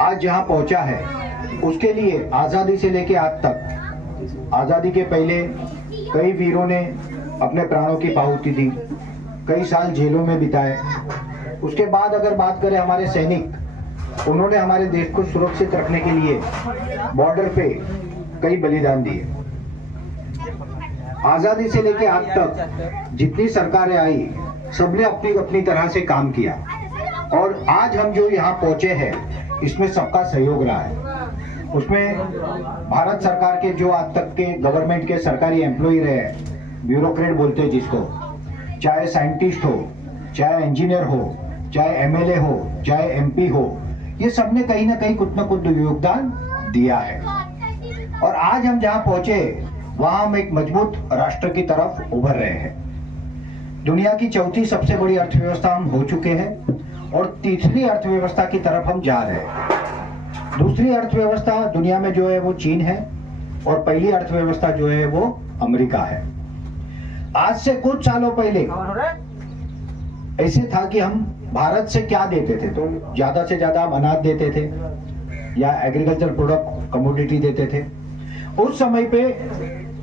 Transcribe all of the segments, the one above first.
आज जहां पहुंचा है उसके लिए आजादी से लेके आज तक, आजादी के पहले कई वीरों ने अपने प्राणों की आहुति दी, कई साल जेलों में बिताए। उसके बाद अगर बात करें हमारे सैनिक, उन्होंने हमारे देश को सुरक्षित रखने के लिए बॉर्डर पे कई बलिदान दिए। आजादी से लेके आज तक जितनी सरकारें आई, सबने अपनी अपनी तरह से काम किया और आज हम जो यहाँ पहुंचे हैं इसमें सबका सहयोग रहा है। उसमें भारत सरकार के जो आज तक के गवर्नमेंट के सरकारी एम्प्लॉय रहे हैं, ब्यूरोक्रेट बोलते हैं जिसको, चाहे साइंटिस्ट हो, चाहे इंजीनियर हो, चाहे एमएलए हो, चाहे एमपी हो, ये सबने कहीं ना कहीं कुछ ना कुछ योगदान दिया है। और आज हम जहां पहुंचे वहां हम एक मजबूत राष्ट्र की तरफ उभर रहे हैं। दुनिया की चौथी सबसे बड़ी अर्थव्यवस्था हम हो चुके हैं और तीसरी अर्थव्यवस्था की तरफ हम जा रहे हैं। दूसरी अर्थव्यवस्था दुनिया में जो है वो चीन है और पहली अर्थव्यवस्था जो है वो अमेरिका है। आज से कुछ सालों पहले ऐसे था कि हम भारत से क्या देते थे, तो ज्यादा से ज्यादा हम अनाज देते थे या एग्रीकल्चर प्रोडक्ट कमोडिटी देते थे। उस समय पे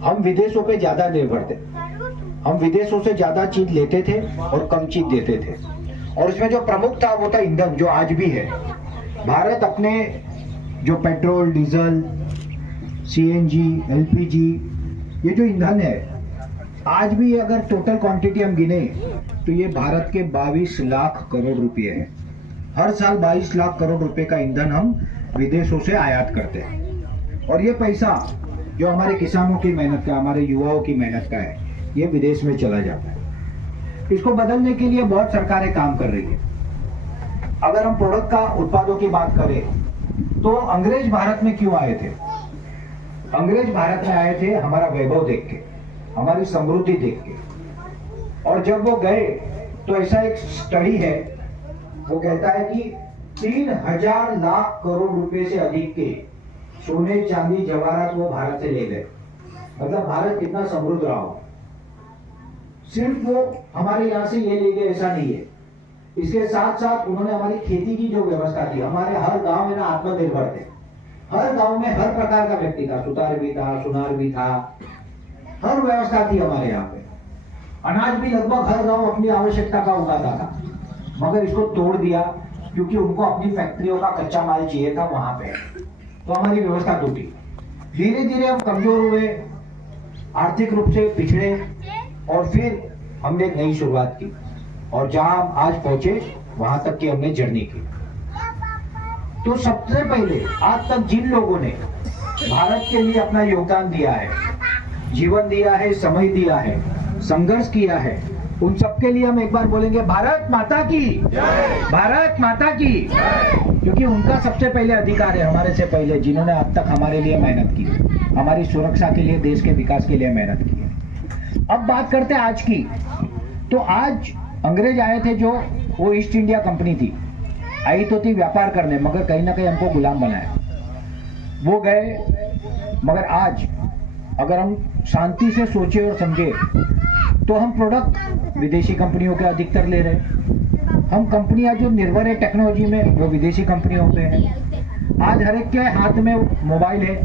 हम विदेशों पे ज्यादा निर्भर थे, हम विदेशों से ज्यादा चीज लेते थे और कम चीज देते थे। और उसमें जो प्रमुख था वो था ईंधन, जो आज भी है। भारत अपने जो पेट्रोल, डीजल, सीएनजी, एलपीजी, ये जो ईंधन है, आज भी अगर टोटल क्वांटिटी हम गिने तो ये भारत के 22 लाख करोड़ रुपए है। हर साल 22 लाख करोड़ रुपए का ईंधन हम विदेशों से आयात करते हैं और ये पैसा जो हमारे किसानों की मेहनत का, हमारे युवाओं की मेहनत का है, ये विदेश में चला जाता है। इसको बदलने के लिए बहुत सरकारें काम कर रही है। अगर हम प्रोडक्ट का, उत्पादों की बात करें तो अंग्रेज भारत में क्यों आए थे? अंग्रेज भारत में आए थे हमारा वैभव देख के, हमारी समृद्धि देख के। और जब वो गए तो ऐसा एक स्टडी है, वो कहता है कि 3000 लाख करोड़ रुपए से अधिक के सोने, चांदी, जवाहरात वो भारत से ले गए। मतलब भारत कितना समृद्ध रहा हो। सिर्फ वो हमारे यहाँ से ये ले गए ऐसा नहीं है, इसके साथ साथ उन्होंने हमारी खेती की जो व्यवस्था थी, हमारे हर गांव में ना आत्मनिर्भर थे। हर गांव में हर प्रकार का व्यक्ति था, सुतार भी था, सुनार भी था, हर व्यवस्था थी हमारे यहाँ पे। अनाज भी लगभग हर गांव अपनी आवश्यकता का उगाता था, मगर इसको तोड़ दिया क्योंकि उनको अपनी फैक्ट्रियों का कच्चा माल चाहिए था वहां पे, तो हमारी व्यवस्था टूटी। धीरे धीरे हम कमजोर हुए, आर्थिक रूप से पिछड़े और फिर हमने एक नई शुरुआत की और जहां हम आज पहुंचे वहां तक की हमने जर्नी की। तो सबसे पहले आज तक जिन लोगों ने भारत के लिए अपना योगदान दिया है, जीवन दिया है, समय दिया है, संघर्ष किया है, उन सबके लिए हम एक बार बोलेंगे भारत माता की जय, भारत माता की जय। क्योंकि उनका सबसे पहले अधिकार है, हमारे से पहले, जिन्होंने अब तक हमारे लिए मेहनत की, हमारी सुरक्षा के लिए, देश के विकास के लिए मेहनत की है। अब बात करते हैं आज की। तो आज अंग्रेज आए थे, जो वो ईस्ट इंडिया कंपनी थी, आई तो थी व्यापार करने, मगर कहीं ना कहीं हमको गुलाम बनाया। वो गए, मगर आज अगर हम शांति से सोचे और समझे तो हम प्रोडक्ट विदेशी कंपनियों के अधिकतर ले रहे हैं। हम कंपनियां जो निर्भर है टेक्नोलॉजी में, वो विदेशी कंपनियों पे हैं। आज हर एक के हाथ में मोबाइल है।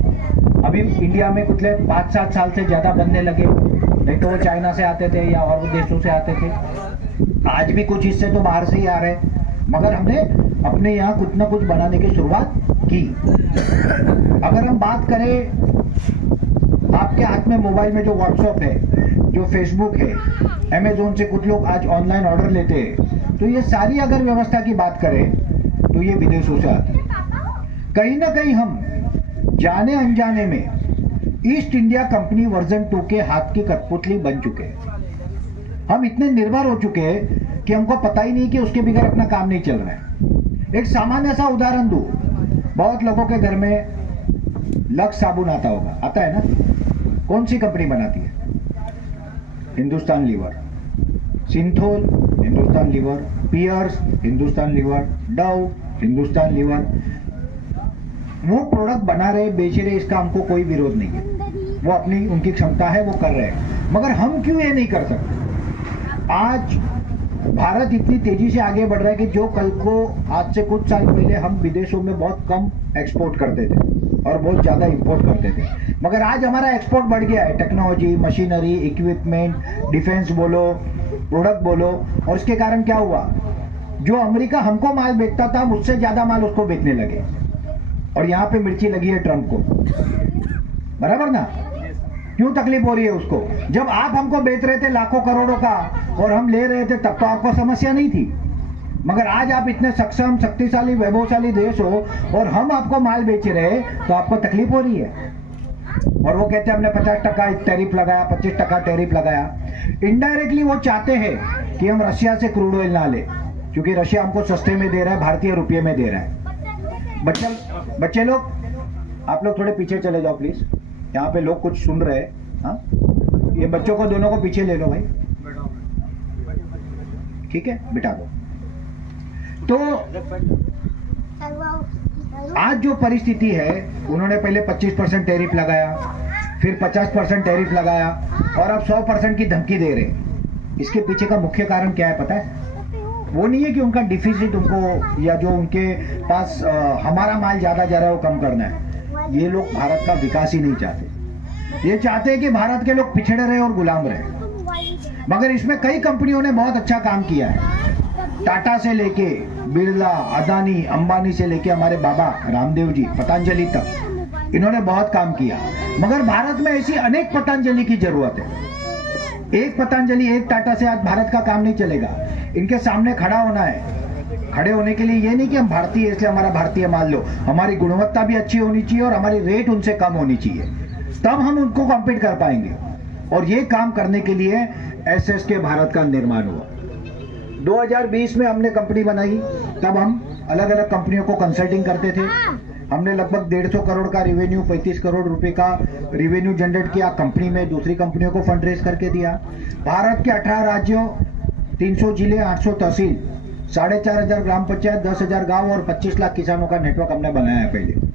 अभी इंडिया में पिछले 5-7 साल से ज्यादा बनने लगे, नहीं तो वो चाइना से आते थे या और देशों से आते थे। आज भी कुछ हिस्से तो बाहर से ही आ रहे हैं, मगर हमने अपने यहाँ कुछ ना कुछ बनाने की शुरुआत की। अगर हम बात करें, आपके हाथ में मोबाइल में जो व्हाट्सएप है, जो फेसबुक है, अमेजोन से कुछ लोग आज ऑनलाइन ऑर्डर लेते हैं, तो ये सारी अगर व्यवस्था की बात करें तो ये विदेशों से आती है। कहीं ना कहीं हम जाने अनजाने में ईस्ट इंडिया कंपनी वर्जन 2 के हाथ की कठपुतली बन चुके हैं। हम इतने निर्भर हो चुके हैं कि हमको पता ही नहीं कि उसके बगैर अपना काम नहीं चल रहा है। एक सामान्य सा उदाहरण दूं, बहुत लोगों के घर में लक्स साबुन आता होगा, आता है ना? कौन सी कंपनी बनाती है? Hindustan Lever. Cinthol, Hindustan Lever. Pears, Hindustan Lever. Dove, Hindustan Lever. वो प्रोडक्ट बना रहे, बेच रहे, इसका हमको कोई विरोध नहीं है। वो अपनी, उनकी क्षमता है, वो कर रहे हैं। मगर हम क्यों ये नहीं कर सकते? आज भारत इतनी तेजी से आगे बढ़ रहा है कि जो कल को आज से कुछ साल पहले हम विदेशों में बहुत कम एक्सपोर्ट करते थे और बहुत ज्यादा इंपोर्ट करते थे, मगर आज हमारा एक्सपोर्ट बढ़ गया है। टेक्नोलॉजी, मशीनरी, इक्विपमेंट, डिफेंस बोलो, प्रोडक्ट बोलो। और इसके कारण क्या हुआ, जो अमेरिका हमको माल बेचता था मुझसे ज्यादा माल उसको बेचने लगे। और यहाँ पे मिर्ची लगी है ट्रंप को, बराबर ना? क्यों तकलीफ हो रही है उसको? जब आप हमको बेच रहे थे लाखों करोड़ों का और हम ले रहे थे तब तो आपको समस्या नहीं थी, मगर आज आप इतने सक्षम, शक्तिशाली, वैभवशाली देश हो और हम आपको माल बेच रहे तो आपको तकलीफ हो रही है। और वो कहते हैं हमने 50% टैरिफ लगाया, 25% टैरिफ लगाया। इनडायरेक्टली वो चाहते हैं कि हम रशिया से क्रूड ऑयल ना ले, क्योंकि रशिया हमको सस्ते में दे रहा है, भारतीय रुपये में दे रहा है। बच्चे लोग, आप लोग थोड़े पीछे चले जाओ प्लीज, यहाँ पे लोग कुछ सुन रहे हैं। हाँ, ये बच्चों को दोनों को पीछे ले लो भाई, ठीक है, बिठा दो। तो आज जो परिस्थिति है, उन्होंने पहले 25% टैरिफ लगाया, फिर 50% टैरिफ लगाया और अब 100% की धमकी दे रहे। इसके पीछे का मुख्य कारण क्या है पता है? वो नहीं है कि उनका डिफिसिट उनको, या जो उनके पास हमारा माल ज्यादा जा रहा है वो कम करना है। ये लोग भारत का विकास ही नहीं चाहते। ये चाहते हैं कि भारत के लोग पिछड़े रहे और गुलाम रहे। मगर इसमें कई कंपनियों ने बहुत अच्छा काम किया है। टाटा से लेके बिरला, अदानी, अंबानी से लेके हमारे बाबा रामदेव जी, पतंजलि तक, इन्होंने बहुत काम किया। मगर भारत में ऐसी अनेक पतंजलि की जरूरत है। एक पतंजलि, एक टाटा से आज भारत का काम नहीं चलेगा। इनके सामने खड़ा होना है। खड़े होने के लिए ये नहीं कि हम भारतीय इसलिए हमारा भारतीय मान लो, हमारी गुणवत्ता भी अच्छी होनी चाहिए और हमारी रेट उनसे कम होनी चाहिए, तब हम उनको कॉम्पीट कर पाएंगे। और ये काम करने के लिए एसएसके भारत का निर्माण हुआ। 2020 में हमने कंपनी बनाई, तब हम अलग अलग कंपनियों को कंसल्टिंग करते थे। हमने लगभग 150 करोड़ का रिवेन्यू, 35 करोड़ रुपए का रिवेन्यू जनरेट किया कंपनी में, दूसरी कंपनियों को फंड रेज करके दिया। भारत के 18 राज्यों, 300 जिले, 800 तहसील, 4500 ग्राम पंचायत, 10,000 गांव और 25 लाख किसानों का नेटवर्क हमने बनाया है पहले।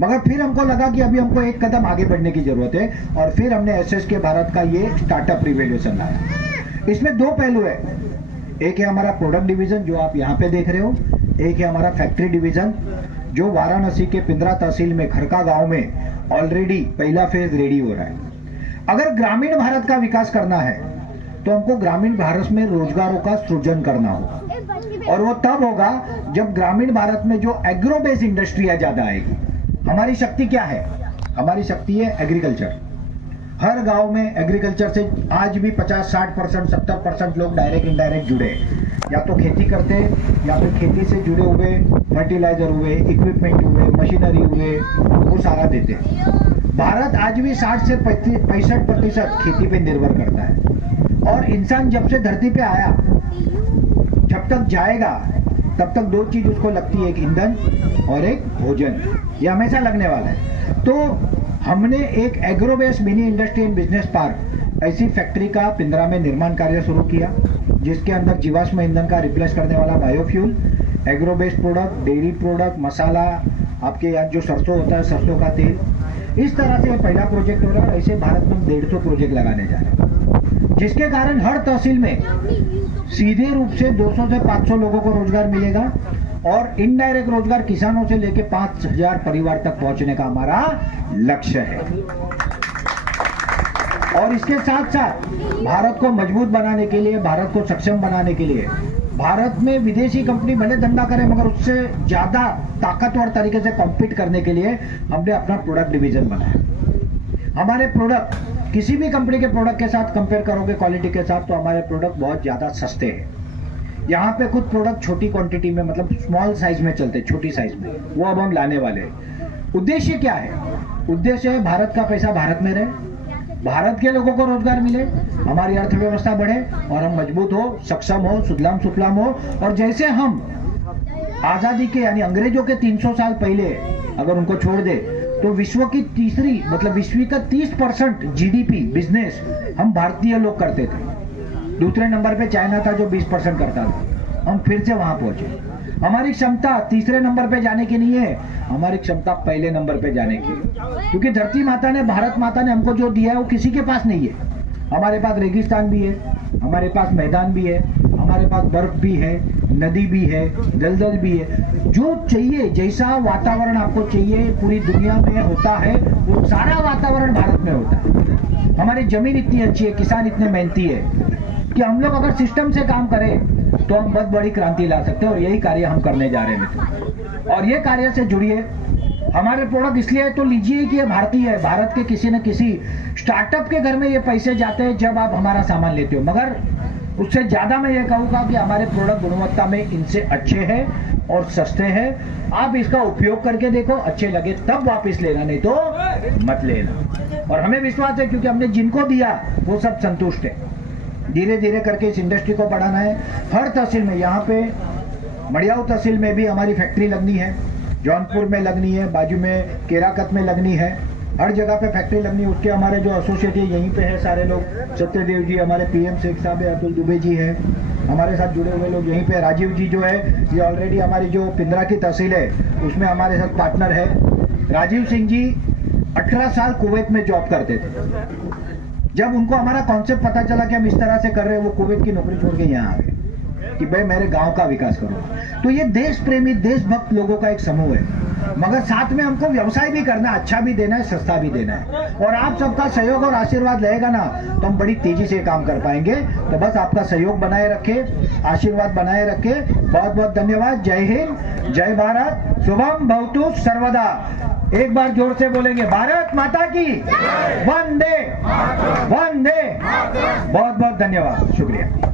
मगर फिर हमको लगा कि अभी हमको एक कदम आगे बढ़ने की जरूरत है और फिर हमने एसएसके भारत का ये स्टार्टअप रिवोल्यूशन लाया। इसमें दो पहलू है, एक है हमारा प्रोडक्ट डिवीजन जो आप यहाँ पे देख रहे हो, एक है हमारा फैक्ट्री डिवीजन जो वाराणसी के पिंद्रा तहसील में खरका गांव में ऑलरेडी पहला फेज रेडी हो रहा है। अगर ग्रामीण भारत का विकास करना है तो हमको ग्रामीण भारत में रोजगारों का सृजन करना होगा, और वो तब होगा जब ग्रामीण भारत में जो एग्रो बेस्ड इंडस्ट्री ज्यादा आएगी। हमारी शक्ति क्या है? हमारी शक्ति है एग्रीकल्चर। हर गांव में एग्रीकल्चर से आज भी 50-60%, 70% लोग डायरेक्ट इनडायरेक्ट जुड़े, या तो खेती करते या फिर खेती से जुड़े हुए, फर्टिलाइजर हुए, इक्विपमेंट हुए, मशीनरी हुए, वो सारा देते हैं। भारत आज भी 60 से 65% खेती पे निर्भर करता है। और इंसान जब से धरती पे आया, जब तक जाएगा तब तक दो चीज उसको लगती है, एक ईंधन और एक भोजन। ये हमेशा लगने वाला है। तो हमने एक agro based mini industry and business park, ऐसी फैक्ट्री का पिंद्रा में निर्माण कार्य शुरू किया, जिसके अंदर जीवाश्म ईंधन का रिप्लेस करने वाला biofuel, agro based product, dairy product, masala, आपके यहाँ जो सरसों होता है सरसों का तेल, इस तरह से पहला प्रोजेक्ट हो रहा है। ऐसे भारत में 150 प्रोजेक्ट लगाने जा रहे हैं, जिसके कारण हर तहसील में सीधे रूप से 200 से 500 लोगों को रोजगार मिलेगा और इनडायरेक्ट रोजगार किसानों से लेकर 5000 परिवार तक पहुंचने का हमारा लक्ष्य है। और इसके साथ साथ भारत को मजबूत बनाने के लिए, भारत को सक्षम बनाने के लिए, भारत में विदेशी कंपनी भले धंधा करे मगर उससे ज्यादा ताकतवर तरीके से कॉम्पीट करने के लिए हमने अपना प्रोडक्ट डिवीजन बनाया। हमारे प्रोडक्ट किसी भी कंपनी के प्रोडक्ट के साथ कंपेयर करोगे क्वालिटी के साथ, तो हमारे प्रोडक्ट बहुत ज्यादा सस्ते हैं। यहाँ पे कुछ प्रोडक्ट छोटी क्वांटिटी में, मतलब स्मॉल साइज में चलते, छोटी साइज में, वो अब हम लाने वाले हैं। उद्देश्य क्या है? उद्देश्य है भारत का पैसा भारत में रहे, भारत के लोगों को रोजगार मिले, हमारी अर्थव्यवस्था बढ़े और हम मजबूत हो, सक्षम हो, सुजलाम सुफलाम हो। और जैसे हम आजादी के यानी अंग्रेजों के 300 साल पहले अगर उनको छोड़ दे तो विश्व की तीसरी, मतलब विश्व का 30% जीडीपी बिजनेस हम भारतीय लोग करते थे। दूसरे नंबर पे चाइना था जो 20% करता था। हम फिर से वहां पहुंचे। हमारी क्षमता तीसरे नंबर पे जाने की नहीं है, हमारी क्षमता पहले नंबर पे जाने की है। क्योंकि धरती माता ने, भारत माता ने हमको जो दिया है वो किसी के पास नहीं है। हमारे पास रेगिस्तान भी है, हमारे पास मैदान भी है, हमारे पास बर्फ भी है, नदी भी है, दलदल भी है। जो चाहिए, जैसा वातावरण आपको चाहिए पूरी दुनिया में होता है, वो सारा वातावरण भारत में होता है। हमारी जमीन इतनी अच्छी है, किसान इतने मेहनती है कि हम लोग अगर सिस्टम से काम करें तो हम बहुत बड़ी क्रांति ला सकते हैं, और यही कार्य हम करने जा रहे हैं। और ये कार्य से जुड़िए। हमारे प्रोडक्ट इसलिए तो लीजिए कि ये भारतीय है। भारत के किसी न किसी स्टार्टअप के घर में ये पैसे जाते हैं जब आप हमारा सामान लेते हो, मगर उससे ज्यादा मैं ये कहूँगा कि हमारे प्रोडक्ट गुणवत्ता में इनसे अच्छे हैं और सस्ते हैं। आप इसका उपयोग करके देखो, अच्छे लगे तब वापस लेना, नहीं तो मत लेना। और हमें विश्वास है क्योंकि हमने जिनको दिया वो सब संतुष्ट है। धीरे धीरे करके इस इंडस्ट्री को बढ़ाना है। हर तहसील में, यहाँ पे मड़ियाऊ तहसील में भी हमारी फैक्ट्री लगनी है, जौनपुर में लगनी है, बाजू में केराकत में लगनी है, हर जगह पे फैक्ट्री लगनी है। उसके हमारे जो एसोसिएट है यहीं पे है सारे लोग, सत्यदेव जी हमारे पीएम शेख साहब है, अतुल दुबे जी है हमारे साथ जुड़े हुए लोग यहीं पे, राजीव जी जो है ये ऑलरेडी हमारी जो पिंदरा की तहसील है उसमें हमारे साथ पार्टनर है। राजीव सिंह जी 18 साल कुवैत में जॉब करते थे। जब उनको हमारा कॉन्सेप्ट पता चला कि हम इस तरह से कर रहे हैं, वो कुवैत की नौकरी छोड़ के यहाँ आ गए कि भाई मेरे गांव का विकास करो। तो ये देश प्रेमी, देशभक्त लोगों का एक समूह है, मगर साथ में हमको व्यवसाय भी करना है, अच्छा भी देना है, सस्ता भी देना है। और आप सबका सहयोग और आशीर्वाद रहेगा ना तो हम बड़ी तेजी से काम कर पाएंगे। तो बस आपका सहयोग बनाए रखे, आशीर्वाद बनाए रखे। बहुत बहुत धन्यवाद। जय हिंद, जय भारत, शुभम भवतु सर्वदा। एक बार जोर से बोलेंगे, भारत माता की वंदे वंदे। बहुत बहुत धन्यवाद, शुक्रिया।